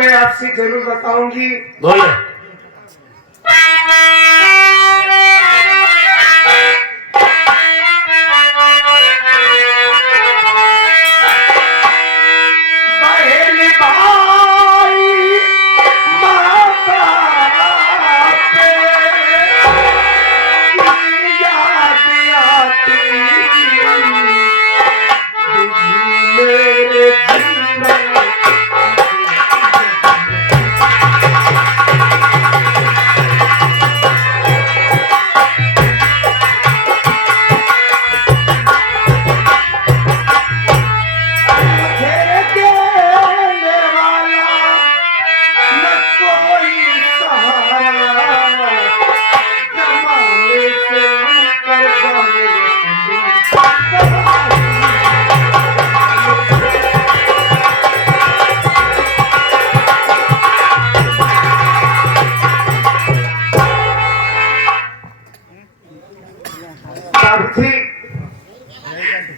मैं आपसे जरूर बताऊंगी। बोलो।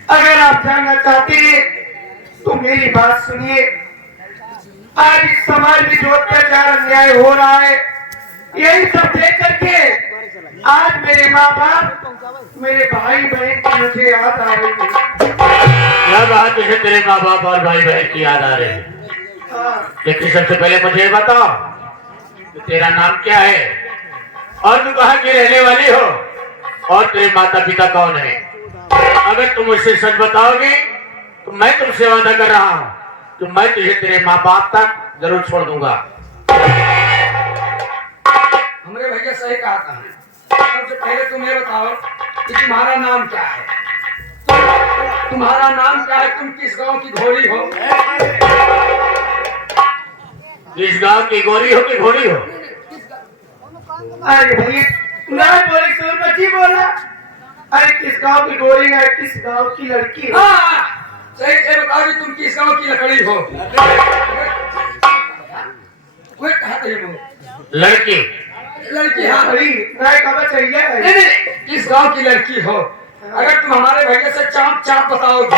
अगर आप जानना चाहते हैं तो मेरी बात सुनिए। आज इस समाज में जो अत्याचार अन्याय हो रहा है, यही सब देख करके आज मेरे माँ बाप, मेरे भाई बहन की मुझे याद आ रही है। क्या बात तुझे तेरे माँ बाप और भाई बहन की याद आ रही है? लेकिन सबसे पहले मुझे बताओ तेरा नाम क्या है और तू कहाँ की रहने वाली हो और तेरे माता पिता कौन है? अगर तुम मुझसे सच बताओगे तो मैं तुमसे वादा कर रहा हूँ कि मैं तुझे तेरे माँ बाप तक जरूर छोड़ दूंगा। हमरे भैया सही कहा था। सबसे पहले तुम ये बताओ कि तुम्हारा नाम क्या है? तुम्हारा नाम क्या है? तुम किस गांव की घोड़ी हो? किस गांव की गोरी हो कि घोड़ी हो? अरे भैया ना बोले सूरमती बोला। अरे किस गांव की गोरी है, किस गांव की लड़की है? सही ये बताओ कि तुम किस गांव की लकड़ी हो? कोई कहा था ये लड़की लड़की? हाँ नहीं खबर चाहिए। नहीं, किस गांव की लड़की हो? अगर तुम हमारे भैया से चाप चाप बताओगे,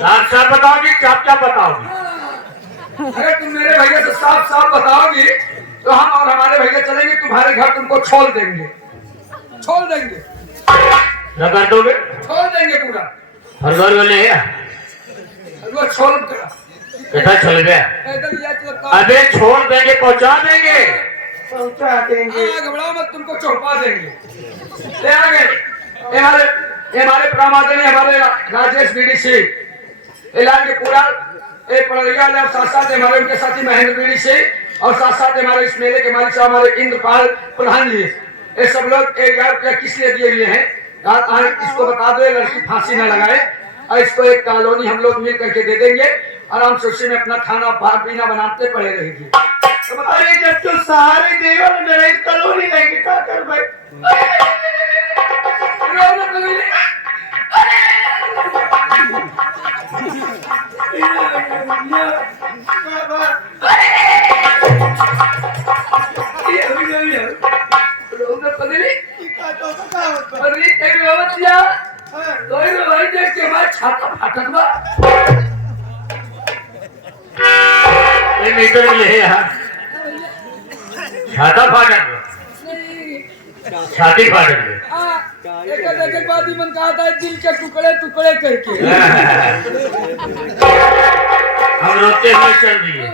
साफ साफ बताओगी, चाप चाप बताओगी? अगर तुम मेरे भैया से साफ साफ बताओगी तो हम और हमारे भैया चलेंगे तुम्हारे घर, तुमको छोड़ देंगे। छोड़ देंगे? क्या कर दोगे? छोड़ देंगे पूरा। हर घर वाले वो छोड़ कैसा चल गया? अबे छोड़ देंगे, पहुंचा देंगे। पहुंचा देंगे। घबराओ मत, तुमको चौपा देंगे। ले आ गए हमारे प्रामादनी हमारे राजेश बीडीसी इलाज के पूरा एक पड़ेगा। साथ साथ हमारे उनके साथी महेंद्र बीडीसी और साथ साथ हमारे इस मेले के मालिक साहब हमारे इंद्रपाल प्रधान जी, ये सब लोग 1000 रुपया किस लिए दिए हुए हैं? इसको बता दो लड़की फांसी न लगाए और इसको एक कॉलोनी हम लोग मिल करके दे देंगे। आराम से उसी में अपना खाना पीना बनाते पड़े रहेगी। तो अरे जब तू सहारे देगा तो मेरा एक कलोनी लेंगे क्या कर भाई? मीटर ले यार छाता फाटक छाती फाटक एक बात ही मन कहा था, दिल के टुकड़े टुकड़े करके हम रोते हुए चल रही है।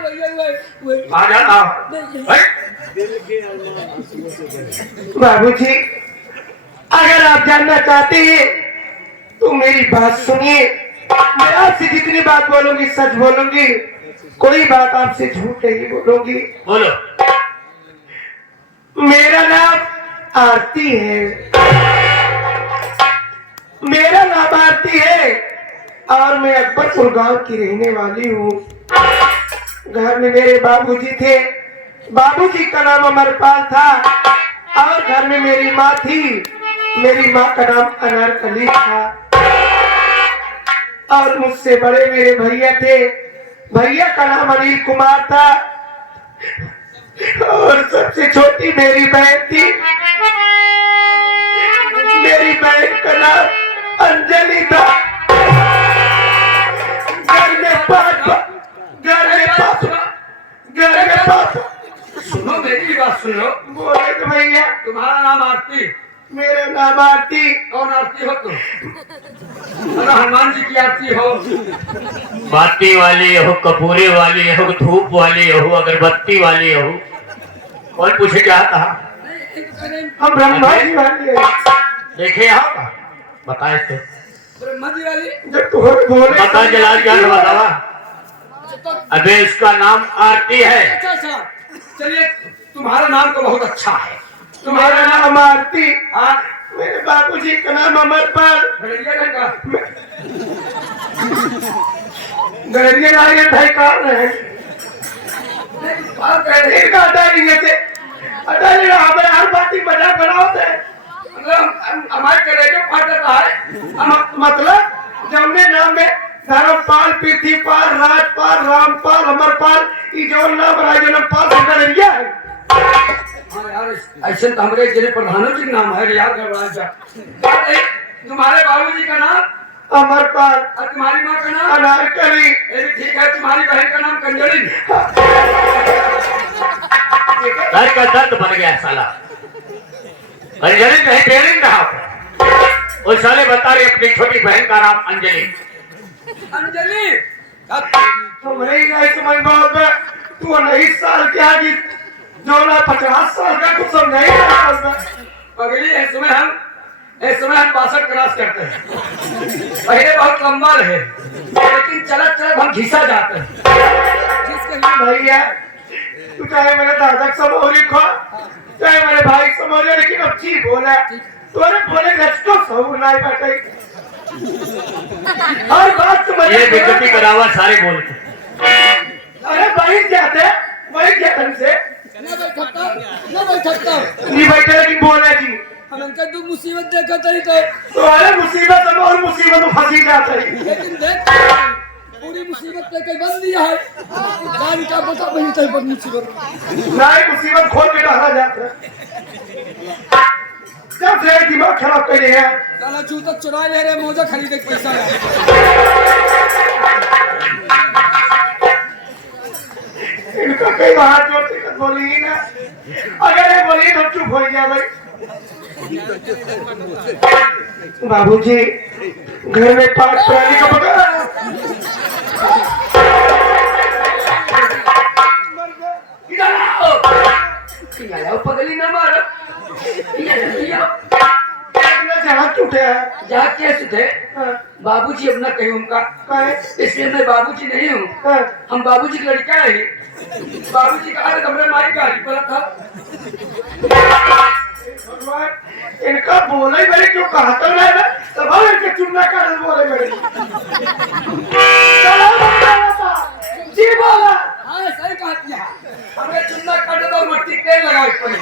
आ जाता बाबूजी, अगर आप जानना चाहते हैं तो मेरी बात सुनिए। मैं आपसे जितनी बात बोलूंगी सच बोलूंगी, कोई बात आपसे झूठ नहीं बोलूंगी। बोलो। मेरा नाम आरती है। मेरा नाम आरती है और मैं अकबरपुर गांव की रहने वाली हूँ। घर में मेरे बाबूजी थे। बाबूजी का नाम अमरपाल था और घर में मेरी माँ थी। मेरी माँ का नाम अनारकली था और मुझसे बड़े मेरे भैया थे। भैया का नाम अनिल कुमार था और सबसे छोटी मेरी बहन थी। मेरी बहन का नाम अंजलि था। घर में तुम्हारा नाम आरती। मेरा नाम आरती। कौन आरती हो तुम? अरे हनुमान जी की आरती हो। बाती वाली हो, कपूरे वाली हो, धूप वाली हो, अगरबत्ती वाली हो, कौन पूछे क्या था? हम ब्रह्मा जी वाली है। देखे यहाँ का बताए तो ब्रह्मा जी वाली। जब तू बोले बता जलाल क्या बतावा। अबे इसका नाम आरती है। अच्छा अच्छा, चलिए तुम्हारा नाम तो बहुत अच्छा है। तुम्हारा नाम आरती। हाँ, मेरे बाबूजी का नाम अमरपाल। गड़रिया का गड़रिया लाए भाई कौन है? बात कह रहे इनका हटाएंगे से हटाएंगे। हमें हर बात की मजाक बनाते हैं। मतलब हमारे करेगा फाटता है। मतलब जमने नाम में धर्मपाल, पृथ्वीपाल, राजपाल, रामपाल, अमरपाल, ये जो नाम राजनपाल से गड़रिया है। हाँ यार, ऐसे तो हमारे जिले प्रधानों जी का नाम है यार। तुम्हारे बाबूजी का नाम अमरपाल और तुम्हारी माँ का नाम अनारकली। ये भी ठीक है। तुम्हारी बहन का नाम कंजरी। घर का दर्द बन गया साला। अंजलि नहीं बेरिंग रहा। वो साले बता रहे अपनी छोटी बहन का नाम अंजलि। अंजलि तुम नहीं गए समझ बहुत में। तू 19 साल की आगे जो ना 50 साल का कुछ समझ नहीं रहा। अगली इस समय हम 62 क्रॉस करते हैं। पहले बहुत लंबा रहे, लेकिन चलत चलत हम घिसा जाते हैं। भैया तू चाहे मेरे दादा समोरी खो, चाहे मेरे भाई समोरी, लेकिन अब जी बोला तोरे बोले रस्तो सब नहीं बैठे। हर बात समझ ये बेइज्जती करावा सारे बोल के। अरे वही जाते वही जाते से न बैठता नहीं बैठे, लेकिन बोला जी हम इनका दुख मुसीबत देखा तरी तो अरे मुसीबत में और मुसीबत में फंसी जाता है। लेकिन देख पूरी मुसीबत लेके बंद दिया है। जान का पता नहीं चल पर मुसीबत नहीं, मुसीबत खोल के डाला जाता है। जब से दिमाग खराब कर रहे हैं। साला जूता चुरा ले रहे, मोजा खरीदे के पैसा है। इनका कई बात जोड़ते कर बोली ही ना। अगर ये बोली तो चुप हो जा भाई। बाबूजी घर में पांच प्राणी का पता पगली न मारो। जहाँ टूटे हैं जहाँ कैसे थे बाबूजी अपना कहीं उनका, इसलिए मैं बाबूजी नहीं हूँ। हम बाबूजी की लड़का है। बाबूजी का अरे कमरे मारी गाड़ी पर था। इनका बोले मेरे क्यों कहा तो नहीं है तब हम इनके चुनना कर बोले मेरे जी बोला। हाँ सही कहा दिया। हमें चुनना काटे तो मट्टी तेल लगा पड़े।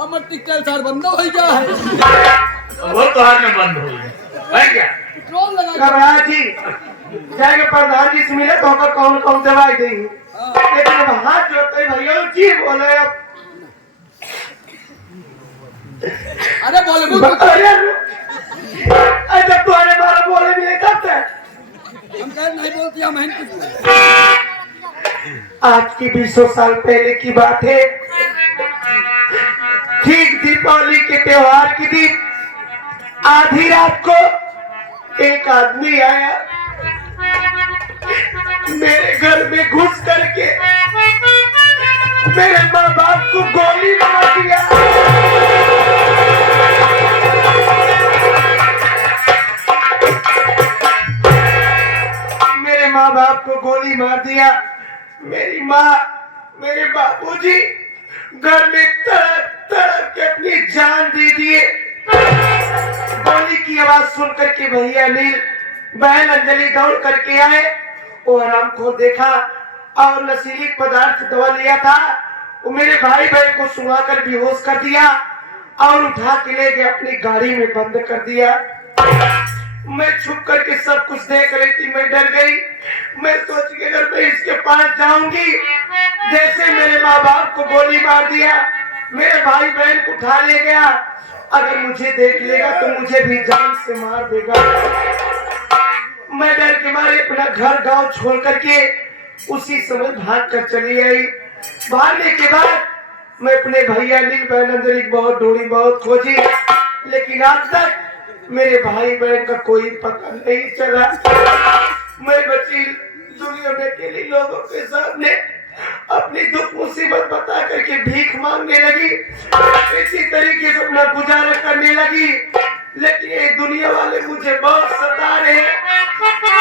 अब मट्टी तेल सार बंद हो गया है। वो तो हार में बंद हो गया। पेट्रोल लगा घबरा जी जाएंगे प्रधान जी से मिले तो होकर कौन कौन दवाई देंगे, लेकिन अब हाथ जोड़ते भैया जी बोले। अब अरे बोले जब तुम्हारे बारे बोले भी नहीं तब हम कह नहीं बोलती हम आज की 200 साल पहले की बात है। ठीक दीपावली के त्योहार के दिन आधी रात को एक आदमी आया, मेरे घर में घुस करके मेरे माँ बाप को गोली मार दिया। मेरे माँ बाप को गोली मार दिया। मेरी माँ मेरे बाबूजी घर में तड़प तड़प के अपनी जान दे दिए। गोली की आवाज सुनकर के भैया नील बहन अंजलि दौड़ करके आए और हमको देखा और नशीली पदार्थ दवा लिया था। वो मेरे भाई बहन को सुना कर बेहोश कर दिया और उठा के ले गए अपनी गाड़ी में बंद कर दिया। मैं छुप करके सब कुछ देख रही थी। मैं डर गई। मैं सोच के अगर मैं इसके पास जाऊंगी, जैसे मेरे माँ बाप को गोली मार दिया, मेरे भाई बहन को उठा ले गया, अगर मुझे देख लेगा तो मुझे भी जान से मार देगा। मैं डर के मारे अपना घर गांव छोड़ करके उसी समय भाग कर चली आई। भागने के बाद मैं अपने भैया नील बैनंदरी की बहुत ढूंढी, बहुत खोजी, लेकिन आज तक मेरे भाई बहन का कोई पता नहीं चला। मैं बची दुनिया में अकेले लोगों के सामने अपनी दुख मुसीबत बता करके भीख मांगने लगी, इसी तरीके से अपना गुजारा करने लगी। लेकिन ये दुनिया वाले मुझे बहुत सता रहे हैं,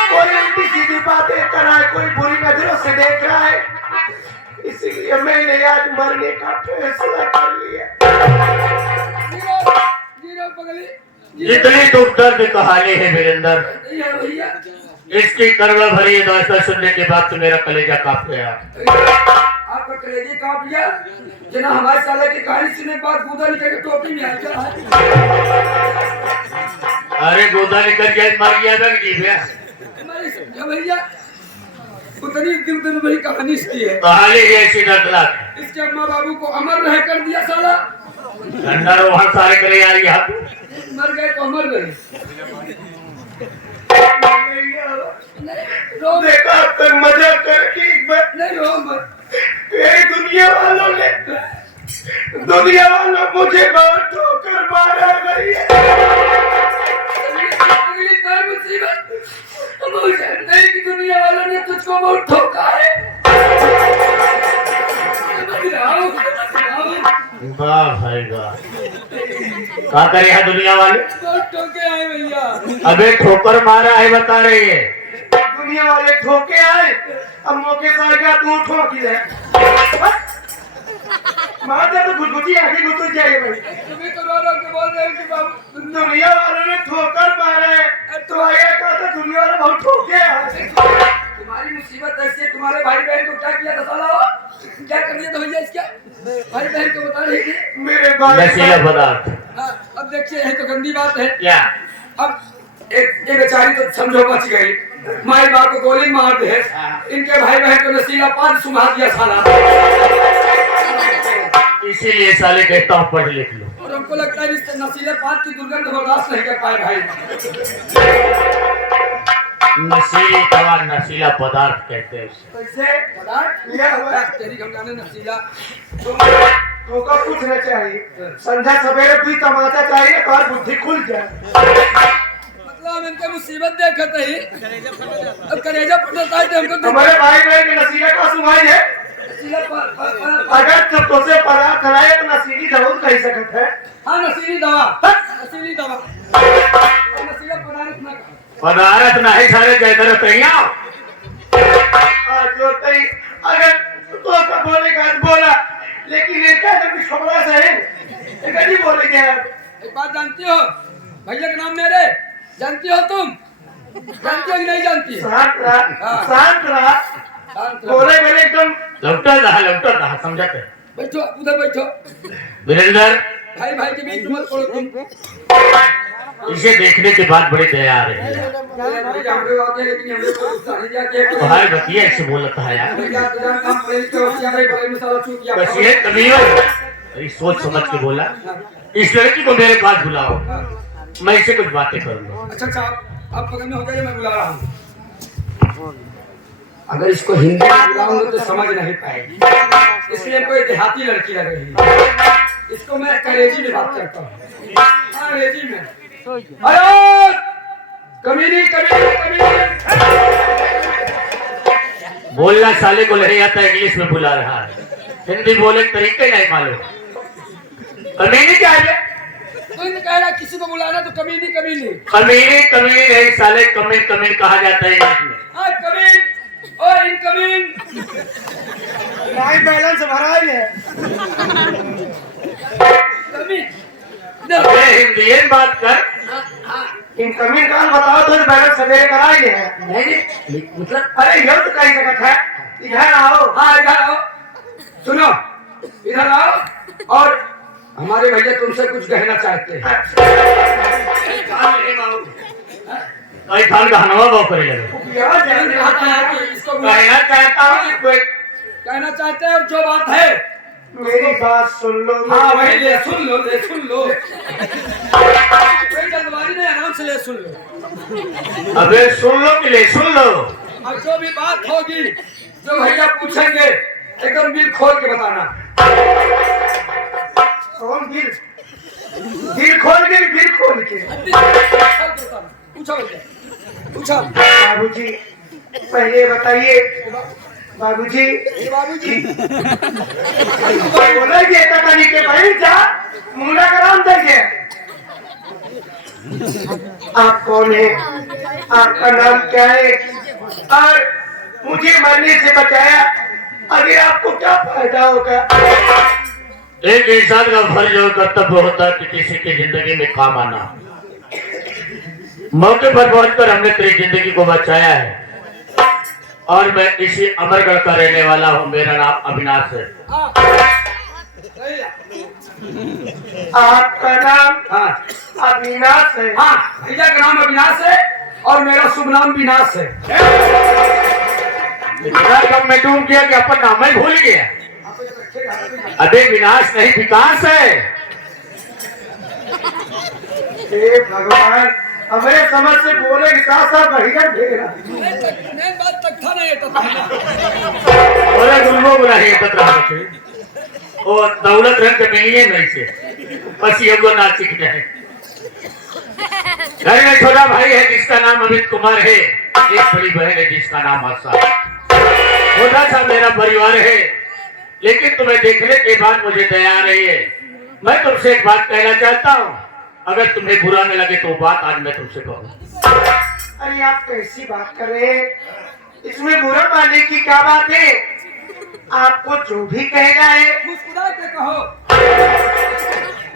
कोई उल्टी सीधी बातें कर रहा है, कोई बुरी नजरों से देख रहा है, इसीलिए मैंने आज मरने का फैसला कर लिया। जितनी दुख दर्द कहानी है वीरेंद्र, भैया इसकी करवा भरी दास्तान सुनने के बाद तो मेरा कलेजा कांप गया। आपका कलेजे कांप गया जना हमारे साले की कहानी सुनने के बाद गोदा निकल के टोपी में आ गया। अरे गोदा निकल के मर गया था जी भैया उतनी दिल दिल भरी कहानी इसकी है। कहानी ऐसी दर्दनाक, इसके अम्मा बाबू को अमर रह कर दिया साला, ठंडा रोहन सारे करे आ गया, मर गए तो अमर रहे। देखा अब तक मजा करके एक बार नहीं रो मत। ये दुनिया वालों मुझे बहुत ठोकर मारा गई है। अगली बार मुसीबत मुझे नहीं कि दुनिया वालों ने तुझको बहुत ठोका है। वाह भाई वाह, क्या करे है दुनिया वाले, बहुत ठोके आए भैया। अबे ठोकर मारा है बता रहे हैं। दुनिया वाले ठोके आए, अब मौके से आ गया तू ठोकी ले। मार दे तो घुटघुटी आगे घुट जाएगी भाई। तुम्हें तो रो के बोल रहे हो कि बाबू दुनिया वालों ने ठोकर मारा है, तो आया कहा था दुनिया वाले बहुत ठोके आए। तुम्हारी मुसीबत ऐसी है, तुम्हारे भाई बहन को क्या किया था साला? क्या कर दिया था भैया इसका? भाई बहन को बता रही थी मेरे भाई नशीला पदार्थ। अब देखिए ये तो गंदी बात है। क्या अब एक बेचारी तो समझो बच गई, माई बाप को गोली मार दे, इनके भाई बहन को नशीला पान सुना दिया साला। इसीलिए साले कहता हूँ पढ़ लिख लो। और हमको लगता है इस नशीले पान की दुर्गंध बर्दाश्त नहीं कर पाए भाई। नशीली दवा नशीला पदार्थ कहते हैं उसे। कैसे पदार्थ लिया हुआ तेरी गंगाने नशीला धोखा पूछना चाहिए, संध्या सवेरे भी तमाचा चाहिए तो और बुद्धि खुल जाए। मतलब इनके मुसीबत देखते ही अब करेजा फटता है हमको। हमारे भाई बहन के नसीला का सुनाई है, नशीला अगर तो तुझे परा कराए तो नसीली जरूर कह सकते है। हाँ नशीली दवा, नशीली दवा, नशीला पदार्थ ना पदार्थ नहीं सारे कहते रहते हैं। जो तई अगर तो का बोलेगा बोला, लेकिन ये क्या जब खबरा से है नहीं बोलेंगे। एक बात जानती हो भैया का नाम मेरे, जानती हो तुम? जानती हो कि नहीं जानती? शांत रहा, शांत रहा, शांत रहो। बोले बोले एकदम लौटा रहा समझाते। बैठो उधर बैठो। वीरेंद्र, भाई भाई के बीच मत पड़ो तुम। इसे देखने के बाद बड़ी दया आ रही है। लेकिन हमरे को सारी जाके भाई बतिया ऐसे बोलता है यार, काम पहले के होशियार भाई बड़े में सारा चूक किया। बस ये कमीनो अरे सोच समझ के बोला। इस लड़की को मेरे पास बुलाओ, मैं इसे कुछ बातें करूंगा। अच्छा अच्छा आप बगल में हो जाइए, मैं बुला रहा हूँ। अगर इसको हिंदी में बुलाऊंगा तो समझ नहीं पाएगी, इसलिए कोई देहाती लड़की लग रही है। इसको मैं अंग्रेजी में बात करता हूँ, हाँ अंग्रेजी में। अरे कमीनी कमीनी कमीनी बोलना साले को नहीं आता, इंग्लिश में बुला रहा है, हिंदी बोले तरीके नहीं मालूम। कमीनी क्या है? तुम कह रहा किसी को बुलाना तो कमीनी कमीनी। कमीनी कमीनी नहीं साले, कमीन कमीन कहा जाता है इंग्लिश में। हाँ कमीन ओ इनकमिंग। लाइन बैलेंस भरा है। कमीन अबे हिंदी में बात कर। इनकमिंग कॉल बताओ तो बैलेंस सवेरे कराई है। नहीं मतलब अरे ये तो कहीं जगह है, इधर आओ। हाँ इधर आओ, सुनो इधर आओ। और हमारे भैया तुमसे कुछ कहना चाहते हैं। कई थाल का हनवा बहु करे लगे। इसको कहना चाहता हूँ कि कोई कहना चाहते हैं और जो बात है मेरी बात सुन लो। हाँ वही ले सुन लो, ले सुन लो। कोई जल्दबाजी नहीं, आराम से ले सुन लो। अबे सुन लो कि ले सुन लो। और जो भी बात होगी जो भैया पूछेंगे एकदम दिल खोल के बताना। कौन दिल? दिल खोल के, दिल खोल के। पूछो पूछो बाबूजी पहले बताइए बाबूजी। बाबूजी बोला कि तनी के भाई जा मुंडा का नाम देंगे। आप कौन है? आपका नाम क्या है? और मुझे मरने से बचाया, अगर आपको क्या फायदा होगा? एक इंसान का फर्ज और कर्तव्य होता है कि किसी की जिंदगी में काम आना। मौके पर पहुंचकर हमने तेरी जिंदगी को बचाया है और मैं इसी अमरगढ़ का रहने वाला हूँ। मेरा नाम अविनाश है। आपका नाम हाँ अविनाश है? हाँ, भैया का नाम अविनाश है और मेरा शुभ नाम विनाश है। इतना कम में डूब गया कि अपन नाम ही भूल गया। अबे विनाश नहीं विकास है। हे भगवान, हमें समझ से बोले के साथ साथ बहिगन भेज रहा। मेन बात तक था नहीं तो बोले गुरुओं बुला है तक रहा थे और दौलत रंग के मिलिए नहीं से बस ये को ना सीख जाए। घर में छोटा भाई है जिसका नाम अमित कुमार है। एक बड़ी बहन है जिसका नाम आशा। छोटा सा मेरा परिवार है, लेकिन तुम्हें देखने के बाद मुझे दया आ रही है। मैं तुमसे एक बात कहना चाहता हूँ, अगर तुम्हें बुरा न लगे तो बात आज मैं तुमसे कहूँ। अरे आप कैसी बात कर रहे हैं? इसमें बुरा मानने की क्या बात है? आपको जो भी कहना है मुस्कुरा के कहो।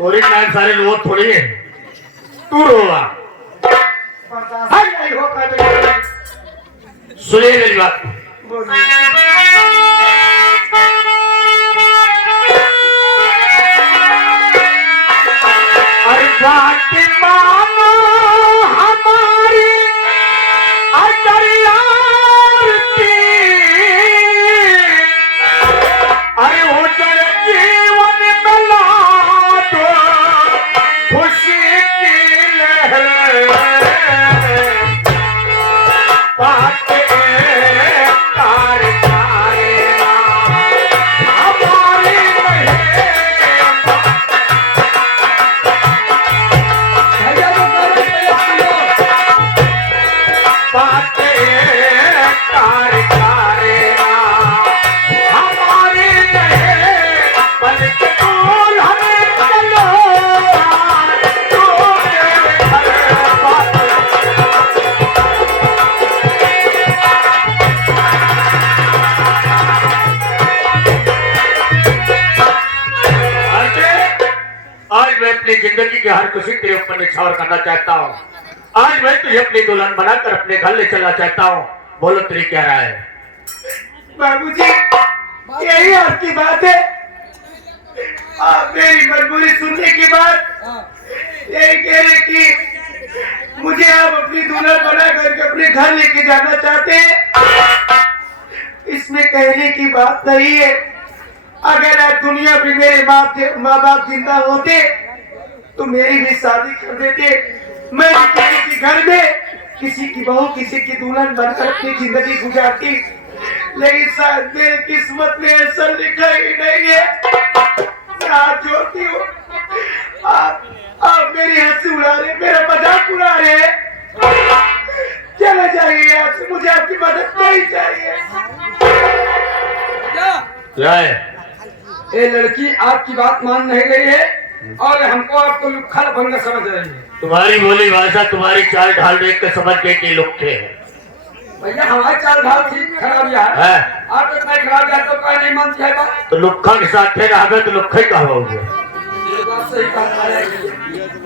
और टाइम सारे लोग थोड़ी है, तू रोवा। बर्दाश्त नहीं होगा। सुनिए मेरी बात। अरे बात मानो हमारी अगर यार की, अरे हो जाए जीवन में ला दो खुशी की लहर। बात कार कारेगा हमारी भैया को बात कार कारेगा हमारी बल्कि तूल हमें चलो तू मेरे घर बात। आज मैं अपनी जिंदगी की हर खुशी तेरे ऊपर निछावर करना चाहता हूँ। आज मैं तुझे अपनी दुल्हन बनाकर अपने घर ले चलना चाहता हूँ। बोलो तेरी क्या राय है? बाबूजी यही आपकी बात है? आप मेरी मजबूरी सुनने के बाद यही कह रहे कि मुझे आप अपनी दुल्हन बना करके अपने घर लेके जाना चाहते हैं? इसमें कहने की बात नहीं है। अगर आज दुनिया में मेरे माँ बाप जिंदा होते तो मेरी भी शादी कर देते। मैं भी किसी के घर में किसी की बहू किसी की दुल्हन बनकर अपनी जिंदगी गुजारती, लेकिन शायद मेरी किस्मत में ऐसा लिखा ही नहीं है। मैं हाथ जोड़ती हूँ, आप मेरी हंसी उड़ा रहे, मेरा मजाक उड़ा रहे। चले जाइए आपसे, मुझे आपकी मदद नहीं चाहिए। क्या है? ये लड़की आपकी बात मान नहीं रही है और हमको आपको लुक्खा लफंगा समझ रही है। तुम्हारी बोली भाषा तुम्हारी चाल ढाल देख कर समझ के कि लुक्खे हैं। भैया हमारी चाल ढाल ठीक खराब है। है? आप इतना खराब है तो कोई नहीं मानती है बात। तो लुक्खा के साथ थे ना तो लुक्खा ही कहोगे। ये बात सही कहा है।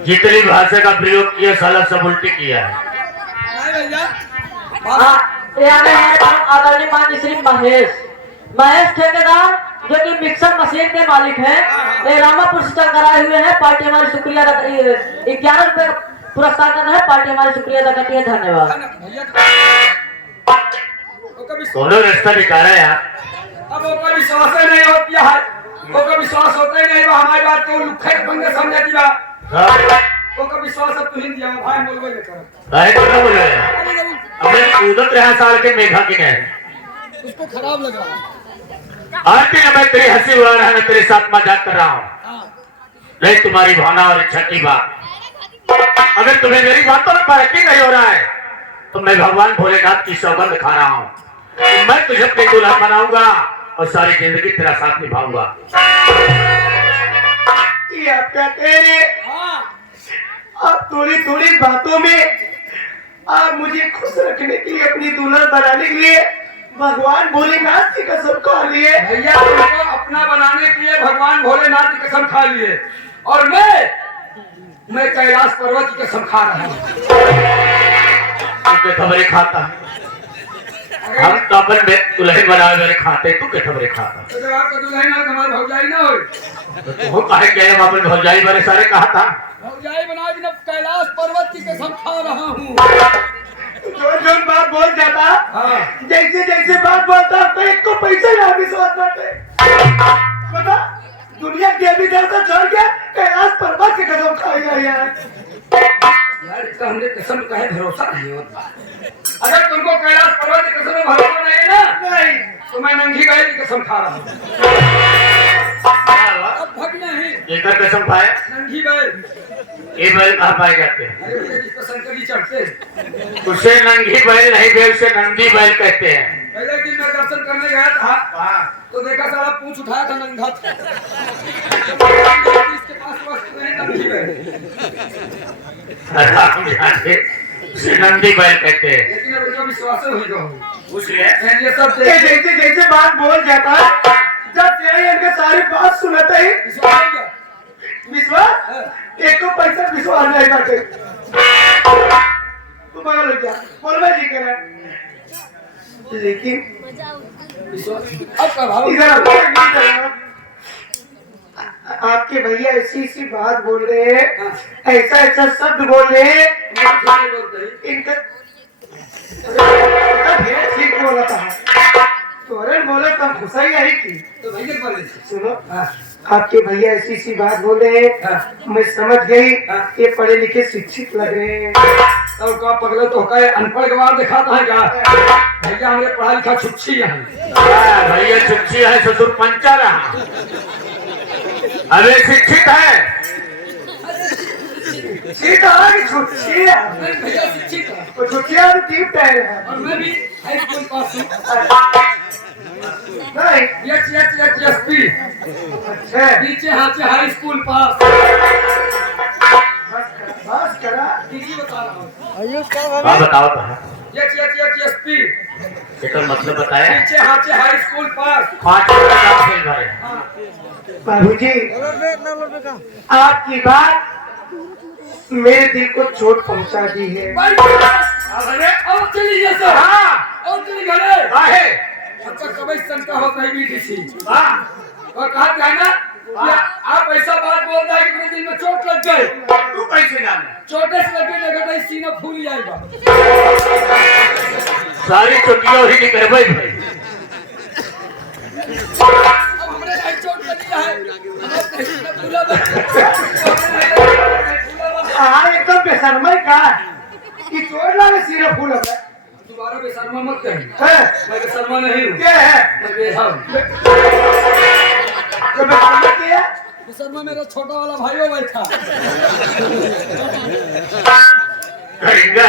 जितनी भाषा का प्रयोग किया साला सब उल्टी किया है। नहीं भैया आदरणीय माननीय श्री महेश ठेकेदार जो कि मिक्सर मशीन के मालिक हैं, ये रामापुर से चल कर आए हुए हैं। पार्टी हमारी शुक्रिया अदा 11 रुपए का पुरस्कार करना है। पार्टी हमारी शुक्रिया अदा करती है। धन्यवाद। दोनों रास्ता निकाला यार। अब वो का विश्वास ही नहीं होती है। वो का विश्वास होता ही नहीं। हमारी बात को लुक्खा लफंगा समझती बा। वो का विश्वास अब तुम दिया भाई बोलबे नहीं कर। काहे तो बोले हमने कूदत रहा साल के मेघा के नहीं। उसको खराब लग रहा है। आज भी मैं तेरी हंसी उड़ा रहा है, मैं तेरे साथ मजाक कर रहा हूँ। नहीं तुम्हारी भावना और इच्छा की बात, अगर तुम्हें मेरी बातों में फर्क ही नहीं हो रहा है तो मैं भगवान भोलेनाथ की सौगंध खा रहा हूँ, तो मैं तुझे अपनी दुल्हन बनाऊंगा और सारी जिंदगी तेरा साथ निभाऊंगा। ये आप क्या कह रहे हैं? आप थोड़ी थोड़ी बातों में आप मुझे खुश रखने के लिए, अपनी दुल्हन बनाने के लिए भगवान भोलेनाथ की कसम खा लिए। भैया तुमको अपना बनाने के लिए भगवान भोलेनाथ की कसम खा लिए, और मैं कैलाश पर्वत की कसम खा रहा हूँ। तू खबरें खाता, हम तो अपन दुल्हन बनाए मेरे खाते, तू के खबरें खाता। तो जब आपका दुल्हन ना हमारे भौजाई ना हो, तो काहे कहे बाबन भौजाई मेरे सारे कहा था। भौजाई बना बिना कैलाश पर्वत की कसम खा रहा हूँ। जो जो बात बोल जाता, हाँ। जैसे जैसे बात बोलता तो एक को पैसा ना विश्वास करते। बता दुनिया के अभी जैसा छोड़ के कैलाश पर्वत की कसम खाई गई है। यार इसका हमने कसम का है, भरोसा नहीं होता। अगर तुमको कैलाश पर्वत की कसम में भरोसा नहीं है ना, नहीं तो मैं नंगी बैल की कसम खा रहा हूँ। अब भग नहीं, जेकर कसम खाए नंगी बैल। ये बैल कहाँ पाए जाते हैं? अरे भैया जिसको शंकर जी चढ़ते, उसे नंगी बैल नहीं बैल, उसे नंदी बैल कहते हैं। पहले दिन मैं दर्शन करने गया था, तो देखा सारा पूंछ उठाया था, नंगा था। इसके पास वस्त्र नहीं, नंगी बैल। हम जाने उसे नंदी बैल कहते हैं। लेकिन अब इसका विश्वास हो गया। उसलिए ये सब ये जैसे जैसे बात बोल जाता, जब तेरे इनके सारी बात सुनते ही विश्वास हो गया। विश्वास एक को पैसा विश्वास नहीं करते। तू बोल क्या बोलवा जी कह रहा, लेकिन विश्वास अब का भाव इधर आओ, इधर आओ। आपके भैया ऐसी ऐसी बात बोल रहे हैं, ऐसा ऐसा शब्द बोल रहे हैं, इनका ढेर ठीक बोला था। तोरण बोला तब खुशाई आई थी। तो भैया बोले सुनो, आपके भैया ऐसी सी बात बोल रहे हैं, मैं समझ गई ये पढ़े लिखे शिक्षित लग रहे हैं। तब का पगला तो का अनपढ़ के बाद दिखाता है क्या? भैया हमने पढ़ा लिखा छुच्छी है। भैया छुच्छी है, ससुर पंचा रहा, अबे शिक्षित है। सीधा आगे छुट्टी है, भैया शिक्षित है, वो छुट्टियां भी टीप टायर है। और मैं भी हाई स्कूल पास हूँ। नहीं HSP अच्छा नीचे हाथे हाई स्कूल पास। बस करा। दीदी बता रहा हूँ। हाँ बताओ तो। HSP इसका मतलब बताया। नीचे हाथे हाई स्कूल पास। 5 हजार फेल भरे। बाबूजी आपकी बात मेरे दिल को चोट पहुंचा दी है। अब चलिए सर। हाँ और चलिए घरे। काहे? अच्छा कभी शंका होता है BDC हाँ और कहा क्या ना कि आप ऐसा बात बोल रहे हैं कि मेरे दिल में चोट लग गई। तू कैसे जाने? चोटे से लगे लगा नहीं, सीना फूल जाएगा। सारी छुट्टियां वही की कर भाई। अब हमरे भाई चोट लगी है, हमारे सीना फूला बा। हाँ एकदम बेशर्मा का कि चोट लगे सिर फूल है। दोबारा बेशर्मा मत कहीं। हैं? मैं बेशर्मा नहीं हूँ। क्या है? मैं बेशर्म। तो बेशर्मा किया? बेशर्मा मेरा छोटा वाला भाई बैठा। करेंगे